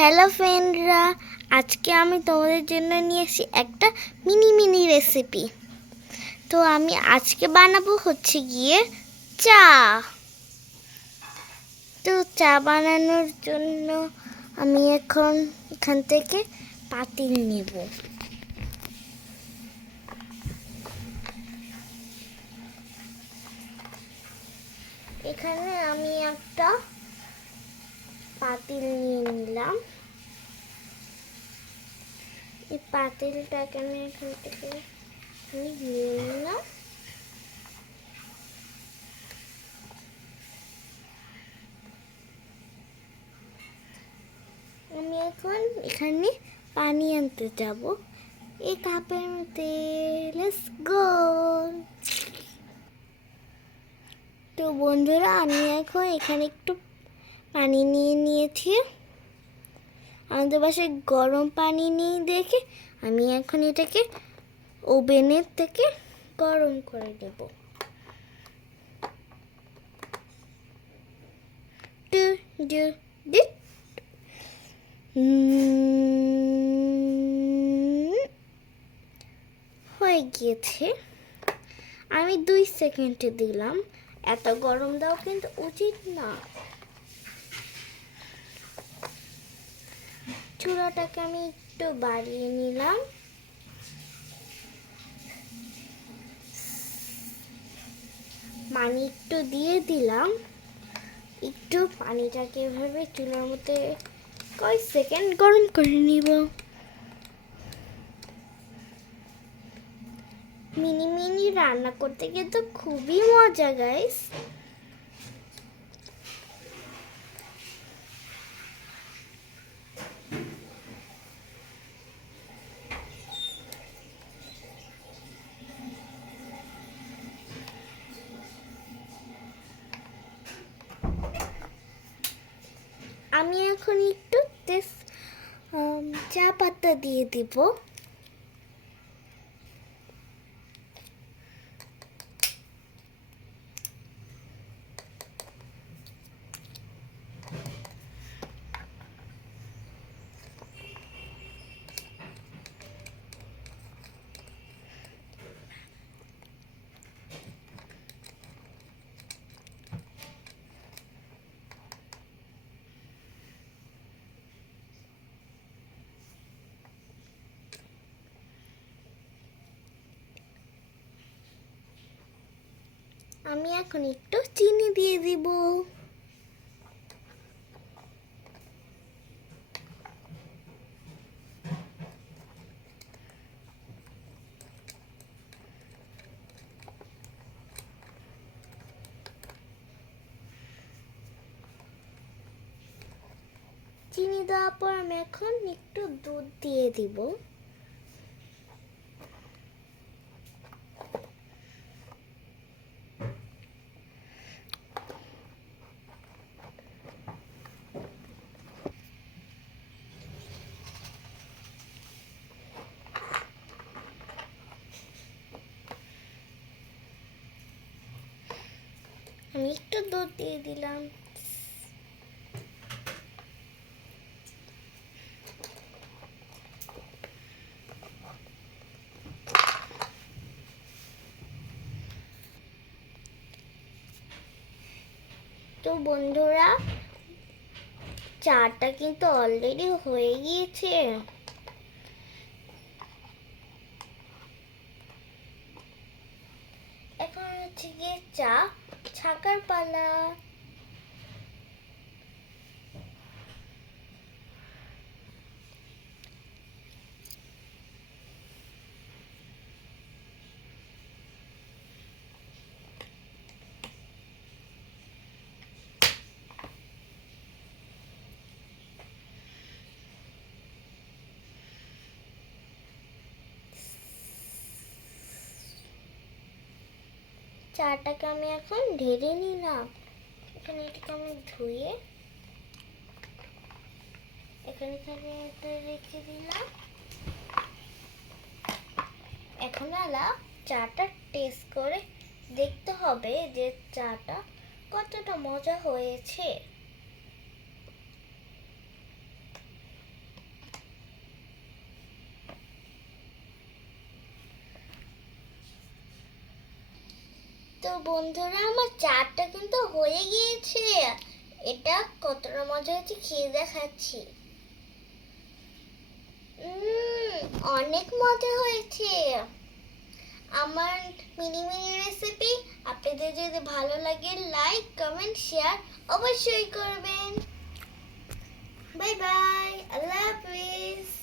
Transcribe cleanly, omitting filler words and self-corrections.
Hello ফ্রেন্ডরা, আজকে আমি তোমাদের জন্য নিয়ে এসেছি একটা মিনি রেসিপি। তো আমি আজকে বানাবো হচ্ছে গিয়ে চা। তো চা বানানোর জন্য আমি এখান থেকে পাতিল নেব। এখানে আমি একটা পাতিল নিয়ে নিলাম। এই পাতিলটাকে আমি এখান থেকে নিয়ে নিলাম। আমি এখন এখানে পানি আনতে যাব এই কাপের মধ্যে। Let's go. তো বন্ধুরা, আমি এখন এখানে একটু পানি নিয়ে নিয়েছি। আমাদের বাসায় গরম পানি নেই দেখে আমি এখন এটাকে ওভেনের থেকে গরম করে দেব। হয়ে গিয়েছে। আমি 2 সেকেন্ডে দিলাম। এত গরম দাও কিন্তু উচিত না। চুলাটাকে আমি একটু বাড়িয়ে নিলাম। পানি একটু দিয়ে দিলাম। একটু পানিটাকে এভাবে চুলার মধ্যে কয়েক সেকেন্ড গরম করে নিব। মিনি রান্না করতে গিয়ে তো খুবই মজা গাইস। আমি এখন একটু চা পাতা দিয়ে দিব। আমি এখন একটু চিনি দিয়ে দিব। চিনি দেওয়ার পর আমি এখন একটু দুধ দিয়ে দিব। আমি একটু দুধ দিয়ে দিলাম। তো বন্ধুরা, চাটা কিন্তু অলরেডি হয়ে গিয়েছে। এখন হচ্ছে গিয়ে চা ছাকার পালা। চাটাকে আমি এখন ঢেলে নিলাম। এখানে এটাকে আমি ধুয়ে এখানে রেখে দিলাম। এখন চাটা টেস্ট করে দেখতে হবে যে চাটা কতটা মজা হয়েছে। তো বন্ধুরা, আমার চাটা কিন্তু হয়ে গিয়েছে। এটা কতটা মজা হয়েছে খেয়ে দেখাচ্ছি। অনেক মজা হয়েছে। আমার মিনি মিনি রেসিপি আপনাদের যদি ভালো লাগে, লাইক কমেন্ট শেয়ার অবশ্যই করবেন। বাই বাই, আল্লাহ হাফিজ।